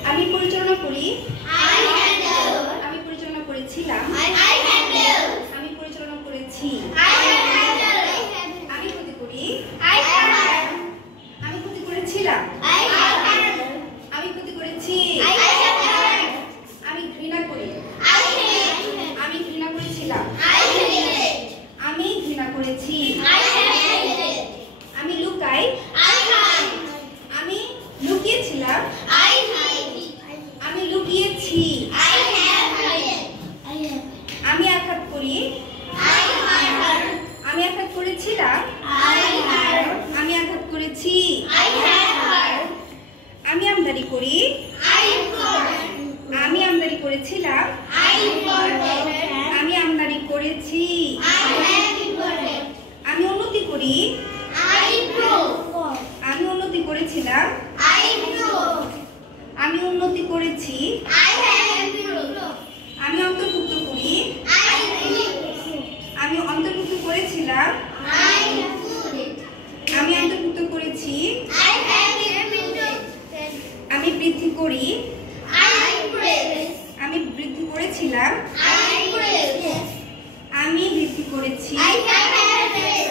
আমি পরিচালনা করি। I handle. আমি পরিচালনা করেছিলাম। I handle. আমি পরিচালনা করেছি। I handle. আমি ক্ষতি করি। I handle. আমি ক্ষতি করেছিলাম। I handle. আমি ক্ষতি করেছি। I handle. আমি ঘৃণা করি। I hate. আমি ঘৃণা করেছিলাম। I hate. আমি ঘৃণা করেছি। I hate. আমি লুকাই। I hide. আমি লুকিয়েছিলাম। I hide. আমি লুকিয়েছি। I have hidden. আমি আঘাত করি। I hurt. আমি আঘাত করেছিলাম। I hurt. আমি আঘাত করেছি। I have hurt. আমি আমদানি করি। I imported. আমি আমদানি করেছিলাম। I imported. আমি আমদানি করেছি। I have imported. আমি উন্নতি করি। I improve. আমি উন্নতি করেছিলাম। I improve. আমি উন্নতি করেছি। I have improved. আমি অন্তর্ভুক্ত করি। I include. আমি অন্তর্ভুক্ত করেছিলাম। I included. আমি অন্তর্ভুক্ত করেছি। I have improved. আমি বৃদ্ধি করি। I increase. আমি বৃদ্ধি করেছিলাম। I increase. আমি বৃদ্ধি করেছি। I have increased.